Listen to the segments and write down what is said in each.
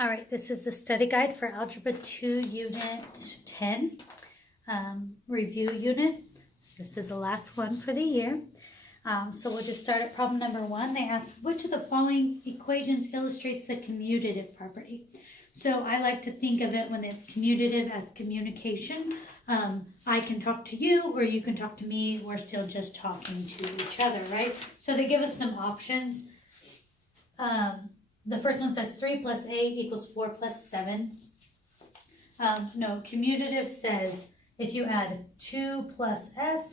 All right, this is the study guide for Algebra 2, Unit 10, review unit. This is the last one for the year. So we'll just start at problem number 1. They asked, which of the following equations illustrates the commutative property? So I like to think of it when it's commutative as communication. I can talk to you or you can talk to me. We're still just talking to each other, right? So they give us some options. The first one says 3 plus 8 equals 4 plus 7. No, commutative says if you add 2 plus f,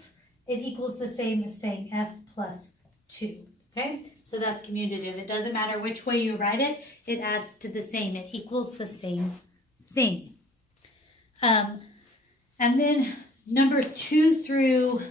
it equals the same as saying f plus 2. Okay, so that's commutative. It doesn't matter which way you write it, it adds to the same. It equals the same thing. And then numbers 2 through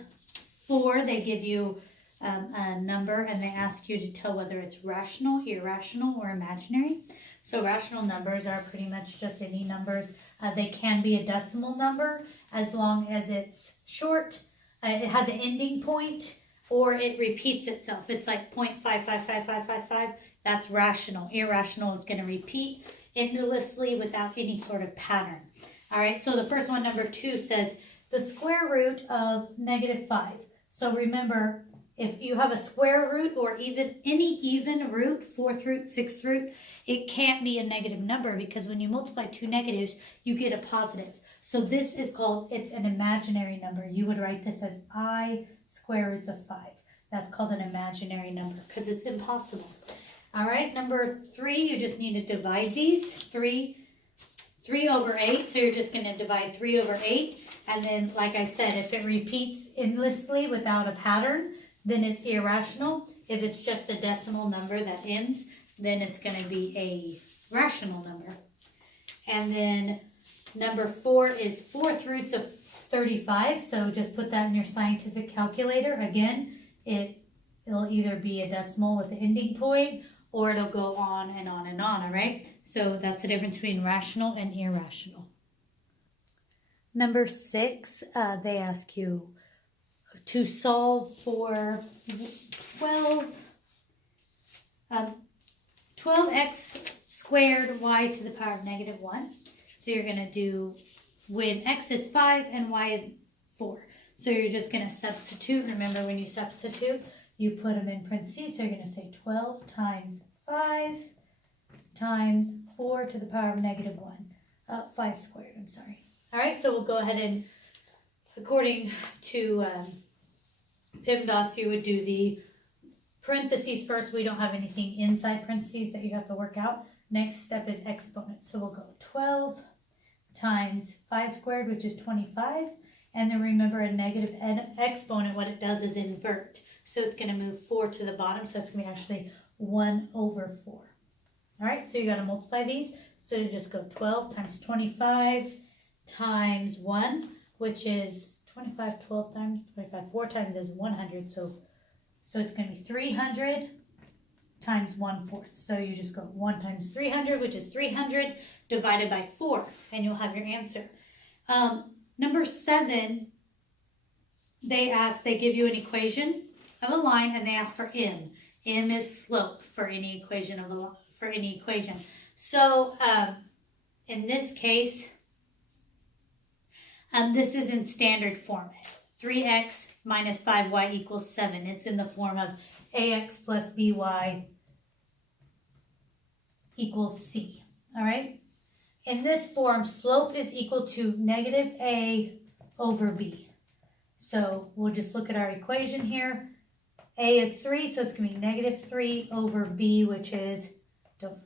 4, they give you a number and they ask you to tell whether it's rational, irrational, or imaginary. So rational numbers are pretty much just any numbers. They can be a decimal number as long as it's short, it has an ending point, or it repeats itself. It's like 0.555555. That's rational. Irrational is going to repeat endlessly without any sort of pattern. All right, so the first one, number 2, says the square root of -5. So remember, if you have a square root or any even root, 4th root, 6th root, it can't be a negative number because when you multiply two negatives, you get a positive. So this is called, it's an imaginary number. You would write this as I square roots of 5. That's called an imaginary number because it's impossible. All right, number 3, you just need to divide these. 3 over 8, so you're just going to divide 3 over 8. And then, like I said, if it repeats endlessly without a pattern, then it's irrational. If it's just a decimal number that ends, then it's going to be a rational number. And then number 4 is 4th roots of 35. So just put that in your scientific calculator. Again, it'll either be a decimal with an ending point or it'll go on and on and on, all right? So that's the difference between rational and irrational. Number 6, they ask you to solve for 12x squared y to the power of -1. So you're going to do when x is 5 and y is 4. So you're just going to substitute. Remember, when you substitute, you put them in parentheses. So you're going to say 12 times 5 times 4 to the power of -1. 5 squared, I'm sorry. All right, so we'll go ahead and, according to PIMDAS, you would do the parentheses first. We don't have anything inside parentheses that you have to work out. Next step is exponent. So we'll go 12 times 5 squared, which is 25. And then remember, a negative exponent, what it does is invert. So it's going to move 4 to the bottom. So it's going to be actually 1 over 4. All right, so you got to multiply these. So you just go 12 times 25 times 1, which is 25, 12 times 25. 4 times is 100. So it's going to be 300 times 1/4. So you just go 1 times 300, which is 300, divided by 4, and you'll have your answer. Number 7, they give you an equation of a line, and they ask for m. M is slope for any equation So in this case, this is in standard form. 3x minus 5y equals 7. It's in the form of ax plus by equals c. All right? In this form, slope is equal to -a over b. So we'll just look at our equation here. A is 3, so it's going to be -3 over b, which is, don't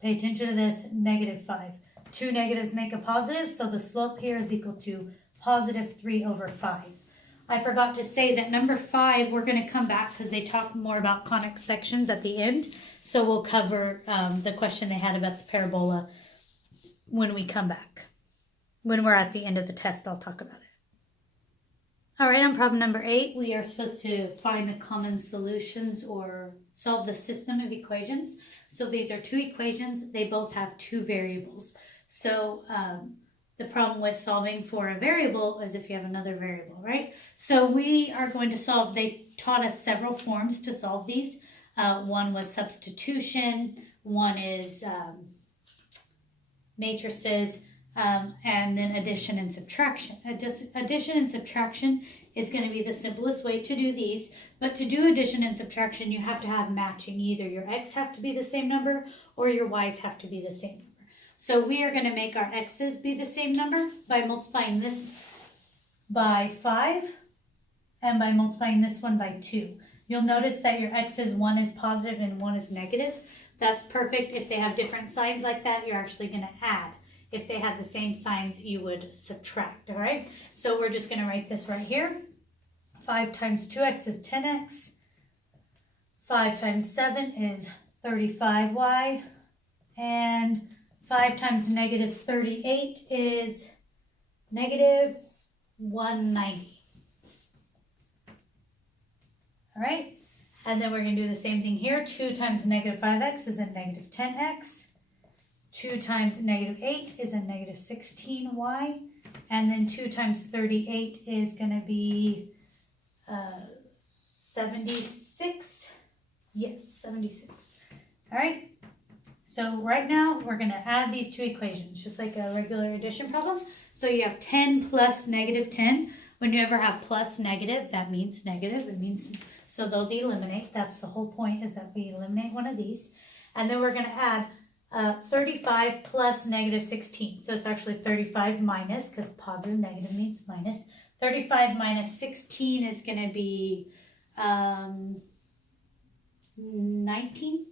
pay attention to this, -5. 2 negatives make a positive, so the slope here is equal to +3 over 5. I forgot to say that number 5, we're going to come back because they talk more about conic sections at the end. So we'll cover the question they had about the parabola when we come back. When we're at the end of the test, I'll talk about it. All right, on problem number 8, we are supposed to find the common solutions or solve the system of equations. So these are 2 equations. They both have 2 variables. So the problem with solving for a variable is if you have another variable, right? So we are going to solve, they taught us several forms to solve these. One was substitution, one is matrices, and then addition and subtraction. Addition and subtraction is going to be the simplest way to do these, but to do addition and subtraction, you have to have matching. Either your x have to be the same number or your y's have to be the same number. So we are going to make our x's be the same number by multiplying this by 5 and by multiplying this one by 2. You'll notice that your x's, one is positive and one is negative. That's perfect. If they have different signs like that, you're actually going to add. If they had the same signs, you would subtract, all right? So we're just going to write this right here. 5 times 2x is 10x. 5 times 7 is 35y. And 5 times negative 38 is negative 190. All right? And then we're going to do the same thing here. 2 times negative 5x is a negative 10x. 2 times negative 8 is a negative 16y. And then 2 times 38 is going to be 76. Yes, 76. All right. So right now we're going to add these two equations, just like a regular addition problem. So you have 10 plus negative 10. When you ever have plus negative, that means negative. It means, so those eliminate. That's the whole point, is that we eliminate one of these. And then we're going to add 35 plus negative 16. So it's actually 35 minus, because positive negative means minus. 35 minus 16 is going to be 19.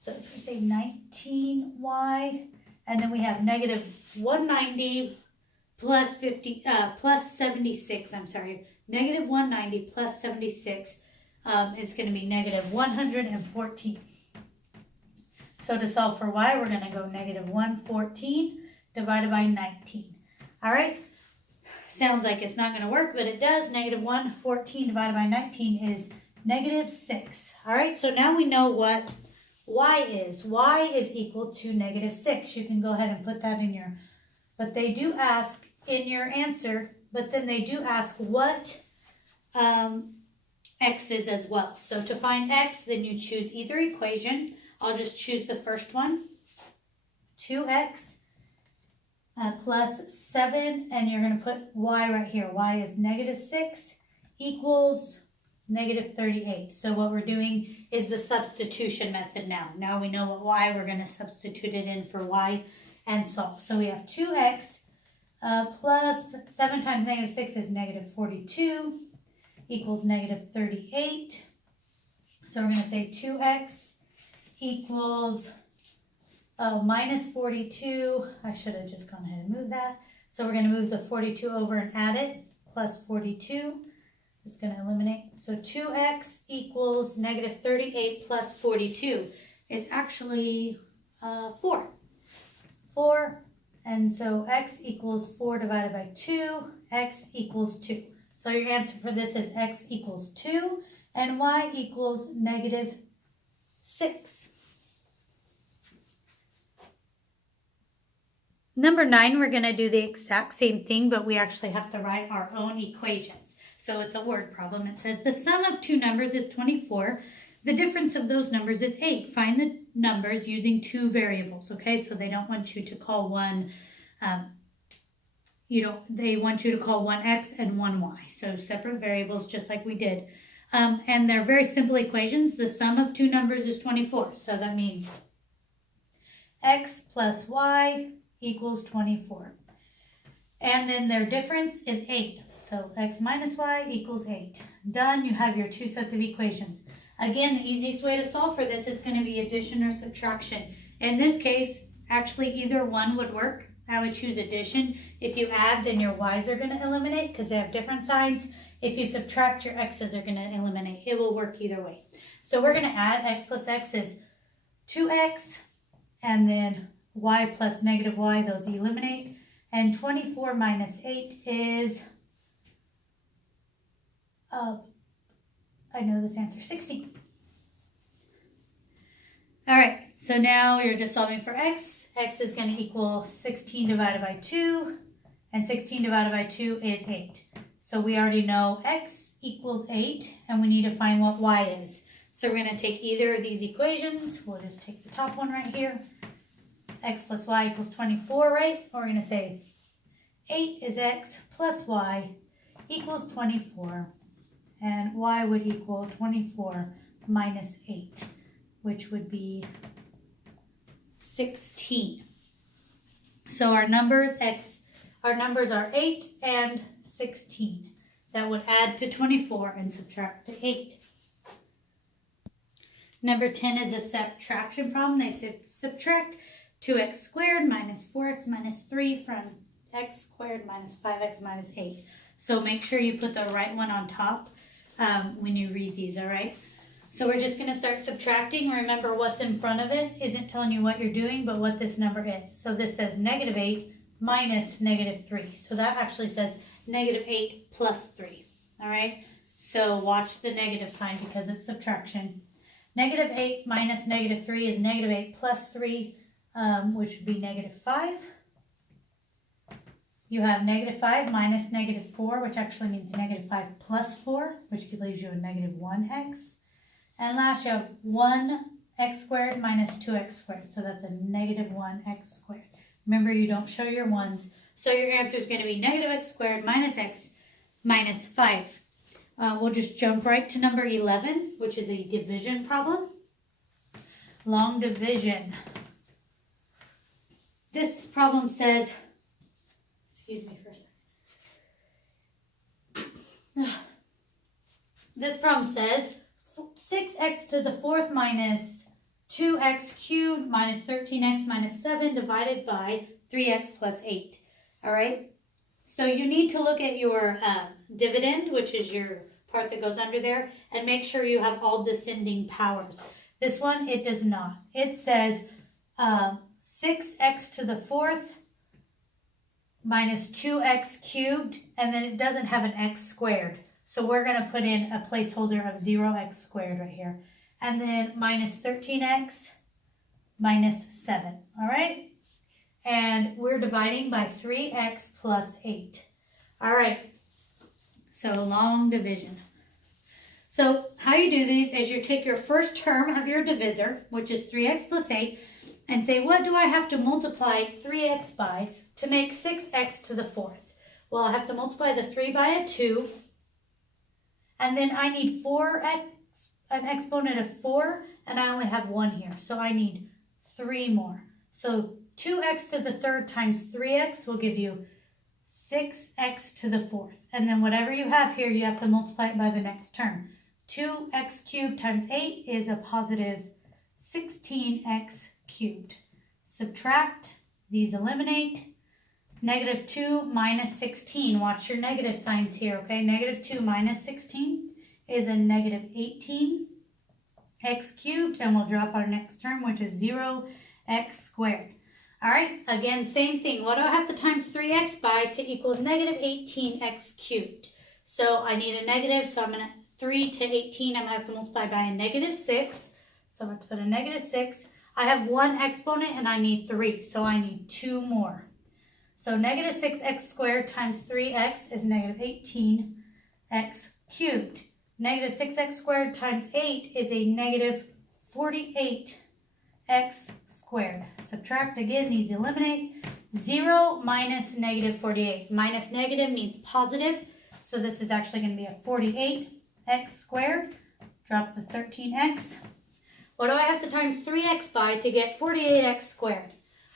So it's going to say 19y. And then we have negative 190 plus 76. I'm sorry. Negative 190 plus 76 is going to be negative 114. So to solve for y, we're going to go negative 114 divided by 19. All right? Sounds like it's not going to work, but it does. Negative 114 divided by 19 is negative 6. All right? So now we know what y is. Y is equal to negative 6. You can go ahead and put that in your, but they do ask in your answer, but then they do ask what x is as well. So to find x, then you choose either equation. I'll just choose the first one, 2x plus 7, and you're going to put y right here. Y is negative 6 equals negative 38. So what we're doing is the substitution method now. Now we know what y, we're going to substitute it in for y and solve. So we have 2x plus 7 times negative 6 is negative 42 equals negative 38. So we're going to say 2x equals minus 42. I should have just gone ahead and moved that. So we're going to move the 42 over and add it, plus 42. It's going to eliminate. So 2x equals negative 38 plus 42 is actually 4. 4. And so x equals 4 divided by 2. X equals 2. So your answer for this is x equals 2 and y equals negative 6. Number 9, we're going to do the exact same thing, but we actually have to write our own equations. So it's a word problem. It says the sum of two numbers is 24. The difference of those numbers is 8. Find the numbers using two variables, okay? So they don't want you to call one, they want you to call one x and one y. So separate variables, just like we did. And they're very simple equations. The sum of two numbers is 24. So that means x plus y equals 24. And then their difference is 8. So x minus y equals 8. Done. You have your two sets of equations. Again, the easiest way to solve for this is going to be addition or subtraction. In this case, actually either one would work. I would choose addition. If you add, then your y's are going to eliminate because they have different signs. If you subtract, your x's are going to eliminate. It will work either way. So we're going to add x plus x is 2x, and then y plus negative y, those eliminate. And 24 minus 8 is, I know this answer, 16. All right, so now you're just solving for x. X is going to equal 16 divided by 2, and 16 divided by 2 is 8. So we already know x equals 8, and we need to find what y is. So we're going to take either of these equations. We'll just take the top one right here. x plus y equals 24, right? We're going to say 8 is x plus y equals 24. And y would equal 24 minus 8, which would be 16. So our numbers are 8 and 16. That would add to 24 and subtract to 8. Number 10 is a subtraction problem. They subtract 2x squared minus 4x minus 3 from x squared minus 5x minus 8. So make sure you put the right one on top when you read these, all right? So we're just going to start subtracting. Remember, what's in front of it isn't telling you what you're doing, but what this number is. So this says negative 8 minus negative 3. So that actually says negative 8 plus 3, all right? So watch the negative sign because it's subtraction. Negative 8 minus negative 3 is negative 8 plus 3, which would be negative 5. You have negative 5 minus negative 4, which actually means negative 5 plus 4, which leaves you a negative 1x. And last, you have 1x squared minus 2x squared. So that's a negative 1x squared. Remember, you don't show your ones. So your answer is going to be negative x squared minus x minus 5. We'll just jump right to number 11, which is a division problem. Long division. This problem says, excuse me for a second. This problem says 6x to the fourth minus 2x cubed minus 13x minus 7 divided by 3x plus 8. All right? So you need to look at your dividend, which is your part that goes under there, and make sure you have all descending powers. This one, it does not. It says 6x to the fourth minus 2x cubed, and then it doesn't have an x squared. So we're going to put in a placeholder of 0x squared right here. And then minus 13x minus 7, all right? And we're dividing by 3x plus 8. All right, so long division. So how you do these is you take your first term of your divisor, which is 3x plus 8, and say, what do I have to multiply 3x by to make 6x to the fourth? Well, I have to multiply the 3 by a 2, and then I need 4x, an exponent of 4, and I only have 1 here, so I need 3 more. So 2x to the third times 3x will give you 6x to the fourth. And then whatever you have here, you have to multiply it by the next term. 2x cubed times 8 is a positive 16x cubed. Subtract, these eliminate. Negative 2 minus 16. Watch your negative signs here, okay? Negative 2 minus 16 is a negative 18x cubed, and we'll drop our next term, which is 0x squared. All right, again, same thing. What do I have to times 3x by to equal negative 18x cubed? So I need a negative, so I'm going to 3 to 18, I'm going to have to multiply by a negative 6. So I'm going to put a negative 6. I have 1 exponent and I need 3, so I need 2 more. So negative 6x squared times 3x is negative 18x cubed. Negative 6x squared times 8 is a negative 48x squared. Subtract again, these eliminate. 0 minus negative 48. Minus negative means positive, so this is actually going to be a 48x squared. Drop the 13x. What do I have to times 3x by to get 48x squared?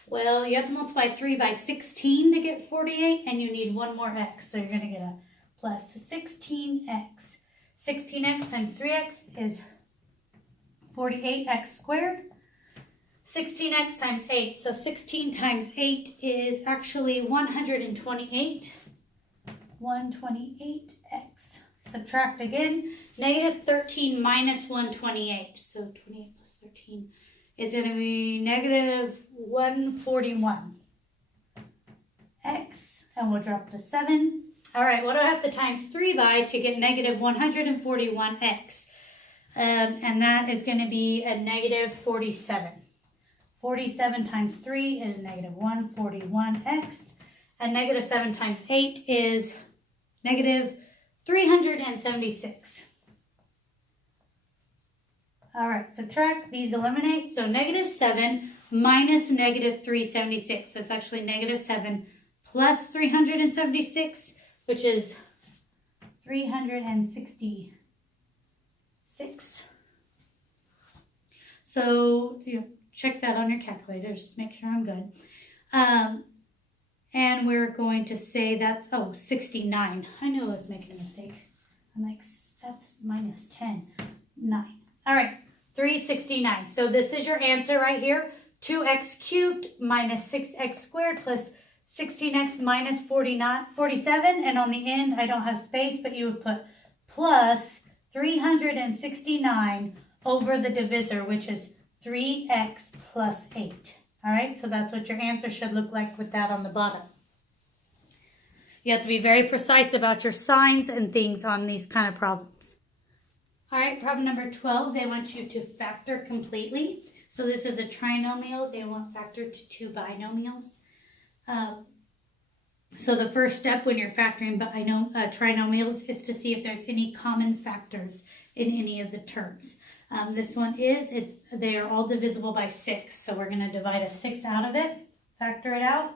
Well, you have to multiply 3 by 16 to get 48, and you need 1 more x, so you're going to get a plus 16x. 16x times 3x is 48x squared. 16x times 8, so 16 times 8 is actually 128. 128x. Subtract again. Negative 13 minus 128. So 28 plus 13 is going to be negative 141x. And we'll drop to 7. All right, what do I have to times 3 by to get negative 141x? And that is going to be a negative 47. 47 times 3 is negative 141x. And negative 7 times 8 is negative 376. All right, subtract, these eliminate. So negative 7 minus negative 376. So it's actually negative 7 plus 376, which is 366. So check that on your calculator, just make sure I'm good. And we're going to say that, 69. I knew I was making a mistake. I'm like, that's minus 10, 9. All right, 369. So this is your answer right here. 2x cubed minus 6x squared plus 16x minus 47. And on the end, I don't have space, but you would put plus 369 over the divisor, which is 3x plus 8. All right, so that's what your answer should look like with that on the bottom. You have to be very precise about your signs and things on these kind of problems. All right, problem number 12, they want you to factor completely. So this is a trinomial. They want factor to two binomials. So the first step when you're factoring trinomials is to see if there's any common factors in any of the terms. This one is, they are all divisible by 6. So we're going to divide a 6 out of it, factor it out.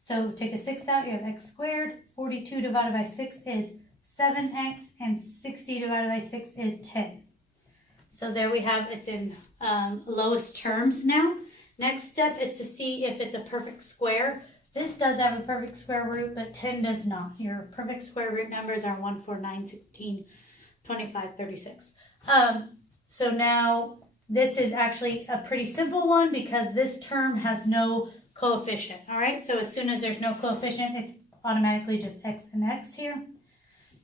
So take a 6 out, you have x squared. 42 divided by 6 is 7x, and 60 divided by 6 is 10. So there we have, it's in lowest terms now. Next step is to see if it's a perfect square. This does have a perfect square root, but 10 does not. Your perfect square root numbers are 1, 4, 9, 16, 25, 36. So now this is actually a pretty simple one because this term has no coefficient. All right, so as soon as there's no coefficient, it's automatically just x and x here.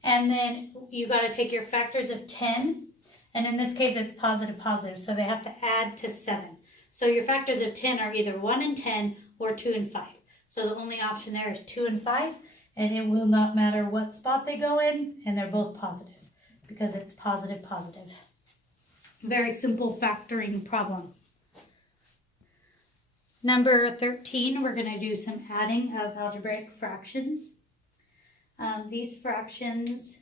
And then you got to take your factors of 10. And in this case, it's positive, positive. So they have to add to 7. So your factors of 10 are either 1 and 10 or 2 and 5. So the only option there is 2 and 5. And it will not matter what spot they go in. And they're both positive because it's positive, positive. Very simple factoring problem. Number 13, we're going to do some adding of algebraic fractions. These fractions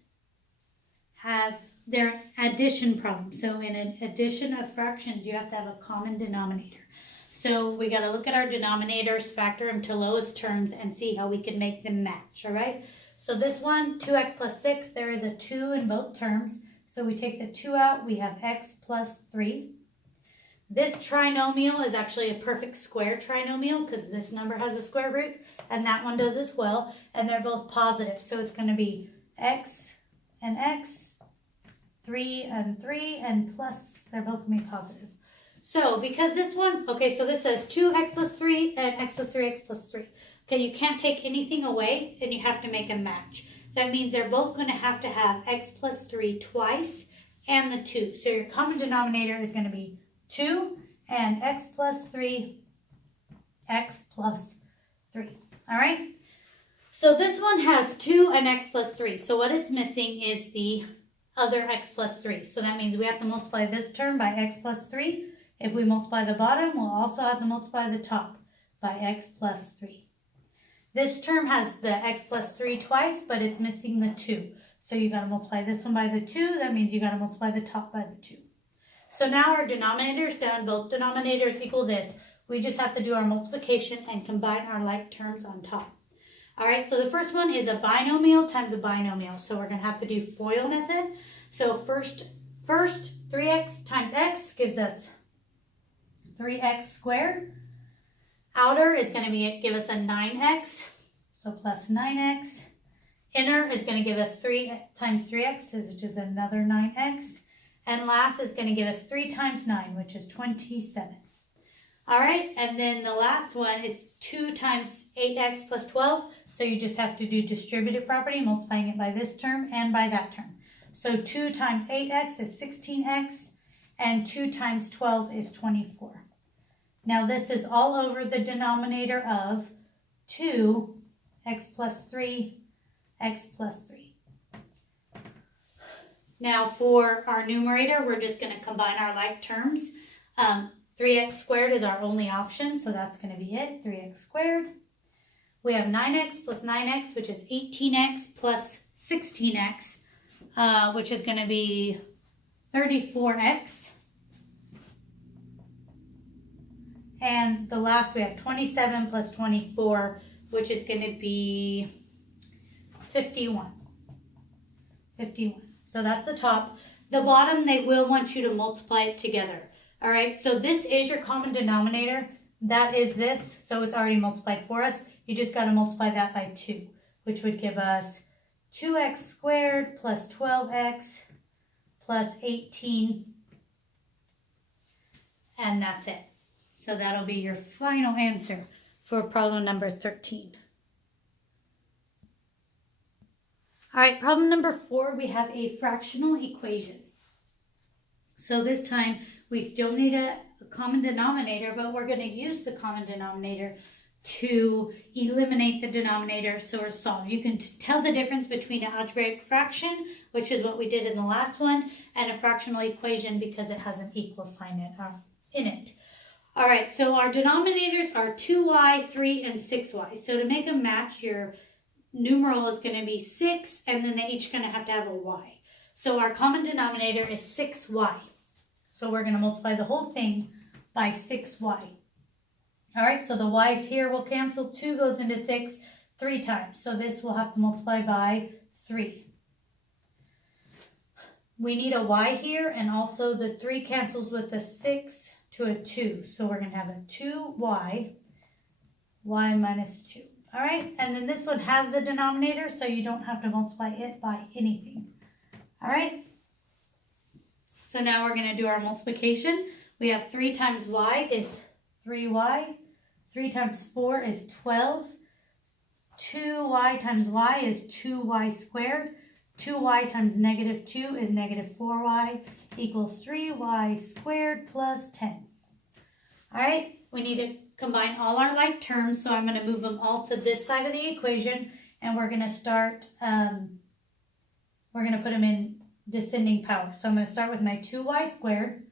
they're addition problems. So in an addition of fractions, you have to have a common denominator. So we got to look at our denominators, factor them to lowest terms, and see how we can make them match, all right? So this one, 2x plus 6, there is a 2 in both terms. So we take the 2 out, we have x plus 3. This trinomial is actually a perfect square trinomial because this number has a square root, and that one does as well, and they're both positive. So it's going to be x and x, 3 and 3, and plus, they're both going to be positive. So because this one, okay, so this says 2x plus 3 and x plus 3x plus 3. Okay, you can't take anything away, and you have to make a match. That means they're both going to have x plus 3 twice and the 2. So your common denominator is going to be 2 and x plus 3, x plus 3. All right? So this one has 2 and x plus 3. So what it's missing is the other x plus 3. So that means we have to multiply this term by x plus 3. If we multiply the bottom, we'll also have to multiply the top by x plus 3. This term has the x plus 3 twice, but it's missing the 2. So you got to multiply this one by the 2. That means you got to multiply the top by the 2. So now our denominator is done. Both denominators equal this. We just have to do our multiplication and combine our like terms on top. All right, so the first one is a binomial times a binomial. So we're going to have to do FOIL method. So first 3x times x gives us 3x squared. Outer is going to give us a 9x, so plus 9x. Inner is going to give us 3 times 3x, which is another 9x. And last is going to give us 3 times 9, which is 27. All right, and then the last one is 2 times 8x plus 12. So you just have to do distributive property, multiplying it by this term and by that term. So 2 times 8x is 16x, and 2 times 12 is 24. Now this is all over the denominator of 2x plus 3, x plus 3. Now for our numerator, we're just going to combine our like terms. 3x squared is our only option, so that's going to be it, 3x squared. We have 9x plus 9x, which is 18x plus 16x, which is going to be 34x. And the last we have 27 plus 24, which is going to be 51. 51. So that's the top. The bottom, they will want you to multiply it together. All right, so this is your common denominator. That is this, so it's already multiplied for us. You just got to multiply that by 2, which would give us 2x squared plus 12x plus 18. And that's it. So that'll be your final answer for problem number 13. All right, problem number 4, we have a fractional equation. So this time we still need a common denominator, but we're going to use the common denominator to eliminate the denominator, so or solve. You can tell the difference between an algebraic fraction, which is what we did in the last one, and a fractional equation because it has an equal sign in it. All right, so our denominators are 2y, 3, and 6y. So to make a match, your numeral is going to be 6, and then they're each going to have a y. So our common denominator is 6y. So we're going to multiply the whole thing by 6y. All right, so the y's here will cancel. 2 goes into 6 3 times. So this will have to multiply by 3. We need a y here, and also the 3 cancels with the 6 to a 2. So we're going to have a 2y, y minus 2. All right, and then this one has the denominator, so you don't have to multiply it by anything. All right, so now we're going to do our multiplication. We have 3 times y is 3y. 3 times 4 is 12. 2y times y is 2y squared. 2y times negative 2 is negative 4y equals 3y squared plus 10. All right, we need to combine all our like terms, so I'm going to move them all to this side of the equation, and we're going to start, we're going to put them in descending power. So I'm going to start with my 2y squared,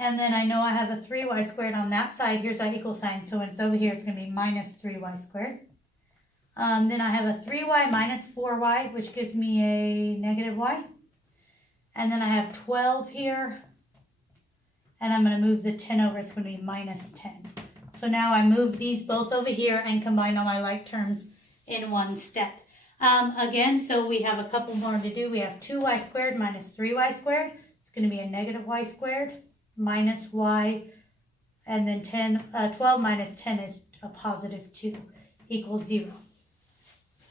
and then I know I have a 3y squared on that side. Here's our equal sign, so when it's over here, it's going to be minus 3y squared. Then I have a 3y minus 4y, which gives me a negative y. And then I have 12 here, and I'm going to move the 10 over. It's going to be minus 10. So now I move these both over here and combine all my like terms in one step. Again, so we have a couple more to do. We have 2y squared minus 3y squared. It's going to be a negative y squared minus y, and then 12 minus 10 is a positive 2 equals 0.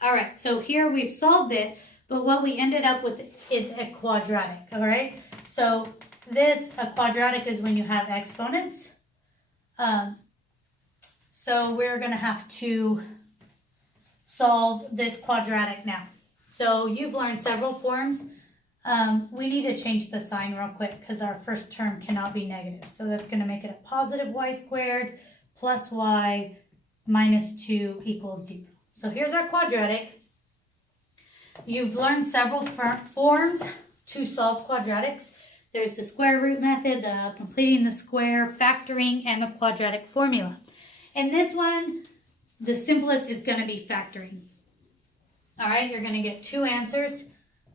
All right, so here we've solved it, but what we ended up with is a quadratic, all right? So a quadratic is when you have exponents. So we're going to have to solve this quadratic now. So you've learned several forms. We need to change the sign real quick because our first term cannot be negative. So that's going to make it a positive y squared plus y minus 2 equals 0. So here's our quadratic. You've learned several forms to solve quadratics. There's the square root method, the completing the square, factoring, and the quadratic formula. In this one, the simplest is going to be factoring. All right, you're going to get 2 answers.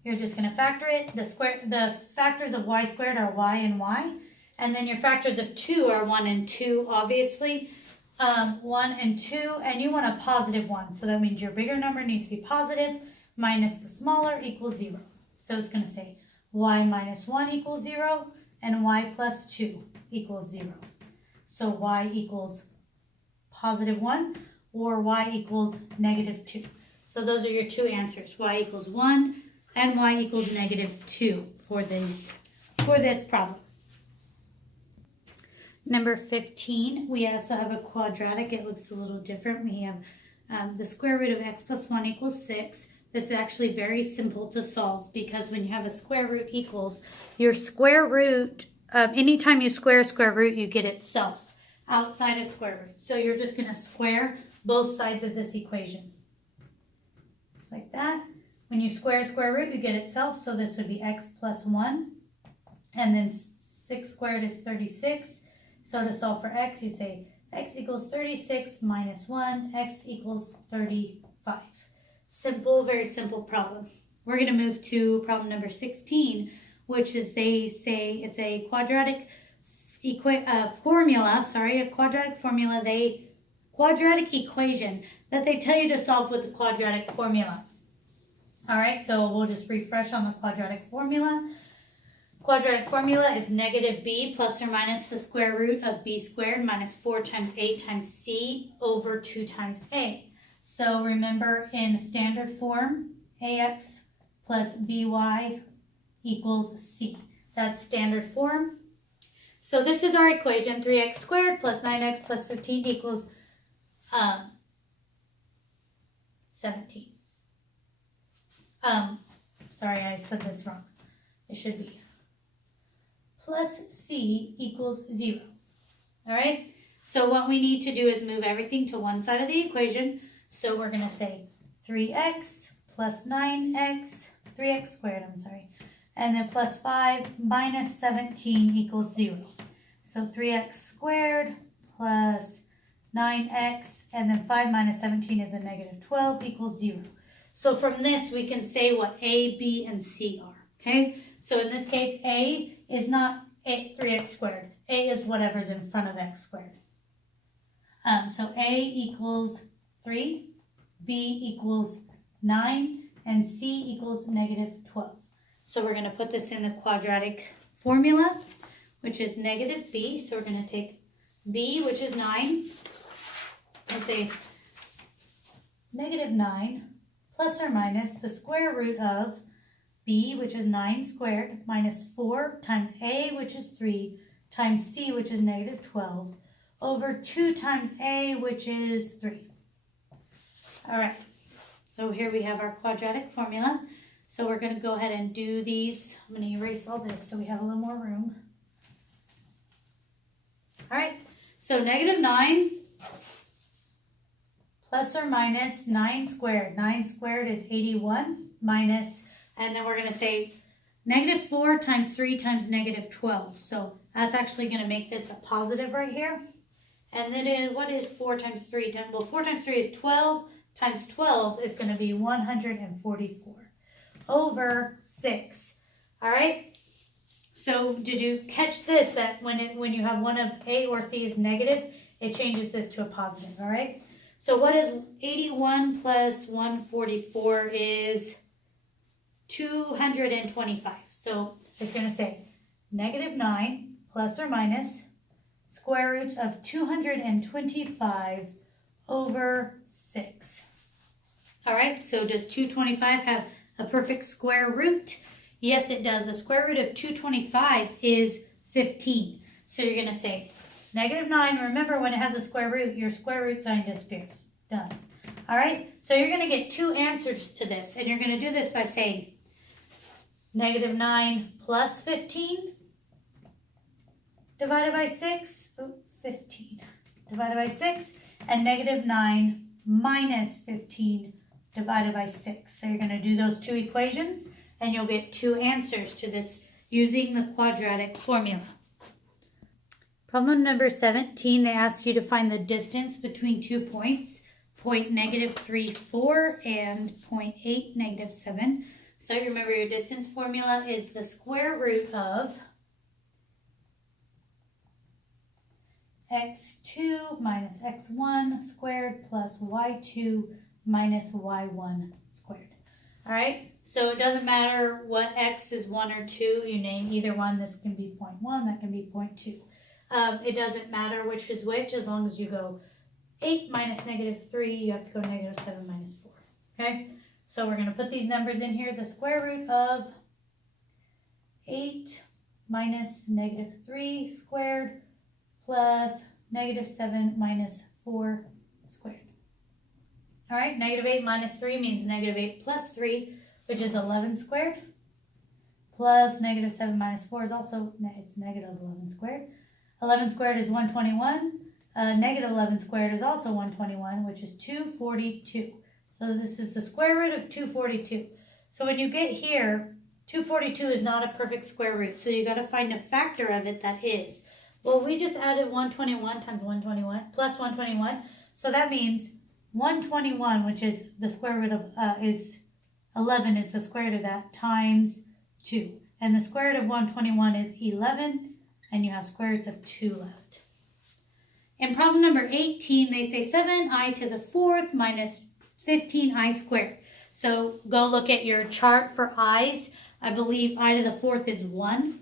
You're just going to factor it. The factors of y squared are y and y. And then your factors of 2 are 1 and 2, obviously. 1 and 2, and you want a positive 1. So that means your bigger number needs to be positive minus the smaller equals 0. So it's going to say y minus 1 equals 0 and y plus 2 equals 0. So y equals positive 1 or y equals negative 2. So those are your 2 answers. Y equals 1 and y equals negative 2 for this problem. Number 15, we also have a quadratic. It looks a little different. We have the square root of x plus 1 equals 6. This is actually very simple to solve because when you have a square root equals, your square root, anytime you square a square root, you get itself outside of square root. So you're just going to square both sides of this equation. Just like that. When you square a square root, you get itself. So this would be x plus 1. And then 6 squared is 36. So to solve for x, you say x equals 36 minus 1, x equals 35. Simple, very simple problem. We're going to move to problem number 16, which is they say it's a quadratic quadratic equation that they tell you to solve with the quadratic formula. All right, so we'll just refresh on the quadratic formula. Quadratic formula is negative b plus or minus the square root of b squared minus 4 times a times c over 2 times a. So remember, in standard form, ax plus by equals c. That's standard form. So this is our equation, 3x squared plus 9x plus 15 equals 17. Sorry, I said this wrong. It should be plus c equals 0. All right? So what we need to do is move everything to one side of the equation. So we're going to say 3x plus 9x, 3x squared, and then plus 5 minus 17 equals 0. So 3x squared plus 9x, and then 5 minus 17 is a negative 12 equals 0. So from this, we can say what a, b, and c are, okay? So in this case, a is not 3x squared. A is whatever's in front of x squared. So a equals 3, b equals 9, and c equals negative 12. So we're going to put this in the quadratic formula, which is negative b. So we're going to take b, which is 9, and say negative 9 plus or minus the square root of b, which is 9 squared, minus 4 times a, which is 3, times c, which is negative 12, over 2 times a, which is 3. All right, so here we have our quadratic formula. So we're going to go ahead and do these. I'm going to erase all this so we have a little more room. All right, so negative 9 plus or minus 9 squared. 9 squared is 81 minus, and then we're going to say negative 4 times 3 times negative 12. So that's actually going to make this a positive right here. And then what is 4 times 3? Well, 4 times 3 is 12, times 12 is going to be 144 over 6. All right? So did you catch this, that when you have one of A or C is negative, it changes this to a positive, all right? So what is 81 plus 144 is 225. So it's going to say negative 9 plus or minus square root of 225 over 6. All right, so does 225 have a perfect square root? Yes, it does. The square root of 225 is 15. So you're going to say negative 9. Remember, when it has a square root, your square root sign disappears. Done. All right, so you're going to get two answers to this, and you're going to do this by saying negative 9 plus 15 divided by 6, 15 divided by 6, and negative 9 minus 15 divided by 6. So you're going to do those two equations, and you'll get two answers to this using the quadratic formula. Problem number 17, they ask you to find the distance between 2 points, point negative 3, 4, and point 8, negative 7. So remember, your distance formula is the square root of x2 minus x1 squared plus y2 minus y1 squared. All right, so it doesn't matter what x is 1 or 2. You name either one. This can be 0.1, that can be 0.2. It doesn't matter which is which, as long as you go 8 minus negative 3, you have to go negative 7 minus 4. Okay, so we're going to put these numbers in here. The square root of 8 minus negative 3 squared plus negative 7 minus 4 squared. All right, negative 8 minus 3 means negative 8 plus 3, which is 11 squared, plus negative 7 minus 4 is also, it's negative 11 squared. 11 squared is 121. Negative 11 squared is also 121, which is 242. So this is the square root of 242. So when you get here, 242 is not a perfect square root, so you got to find a factor of it that is. Well, we just added 121 times 121 plus 121, so that means 121, which is the square root of, is 11, is the square root of that, times 2. And the square root of 121 is 11 and you have square roots of 2 left. In problem number 18, they say 7i to the 4th minus 15i squared. So go look at your chart for i's. I believe I to the 4th is 1.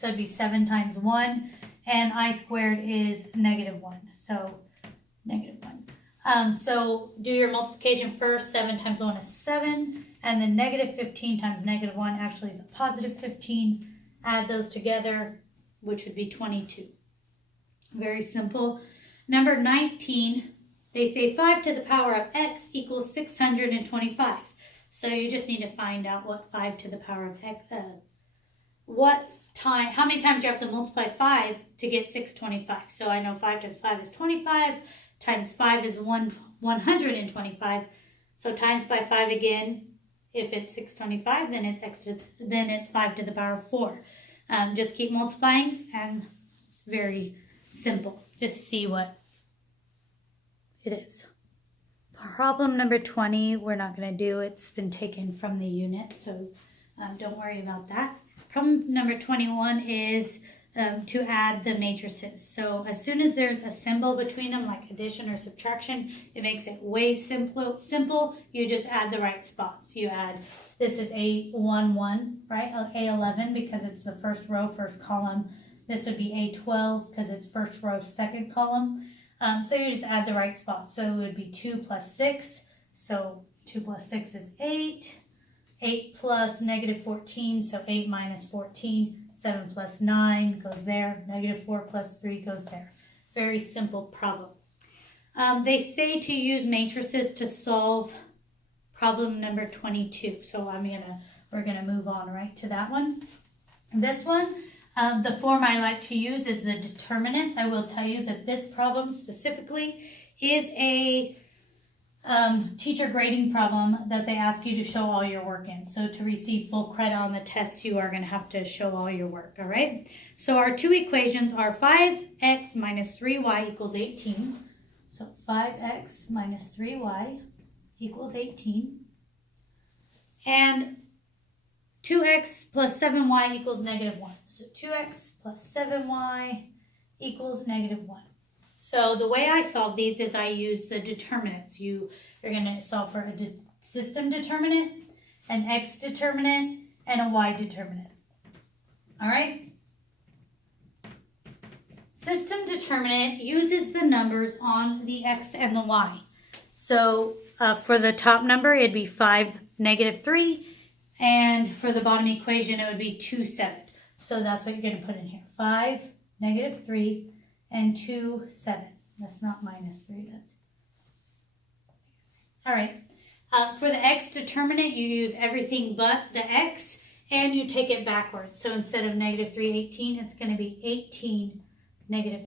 So it'd be 7 times 1. And I squared is negative 1. So negative 1. So do your multiplication first. 7 times 1 is 7. And then negative 15 times negative 1 actually is a positive 15. Add those together, which would be 22. Very simple. Number 19, they say 5 to the power of x equals 625. So you just need to find out what 5 to the power of x, how many times you have to multiply 5 to get 625. So I know 5 to the 5 is 25, times 5 is 125. So times by 5 again, if it's 625, then it's 5 to the power of 4. Just keep multiplying, and it's very simple. Just see what it is. Problem number 20, we're not going to do. It's been taken from the unit, so don't worry about that. Problem number 21 is to add the matrices. So as soon as there's a symbol between them, like addition or subtraction, it makes it way simple. You just add the right spots. You add, this is A11, right? A11 because it's the first row, first column. This would be A12 because it's first row, second column. So you just add the right spots. So it would be 2 plus 6. So 2 plus 6 is 8. 8 plus negative 14, so 8 minus 14. 7 plus 9 goes there. Negative 4 plus 3 goes there. Very simple problem. They say to use matrices to solve problem number 22. So we're gonna move on right to that one. This one, the form I like to use is the determinants. I will tell you that this problem specifically is a teacher grading problem that they ask you to show all your work in. So to receive full credit on the test, you are going to have to show all your work, all right? So our two equations are 5x minus 3y equals 18. So 5x minus 3y equals 18. And 2x plus 7y equals negative 1. So 2x plus 7y equals negative 1. So the way I solve these is I use the determinants. You're going to solve for a system determinant, an x determinant, and a y determinant. All right? System determinant uses the numbers on the x and the y. So for the top number, it'd be 5, negative 3. And for the bottom equation, it would be 2, 7. So that's what you're going to put in here. 5, negative 3, and 2, 7. That's not minus 3. That's all right. For the x determinant, you use everything but the x, and you take it backwards. So instead of negative 3, 18, it's going to be 18, negative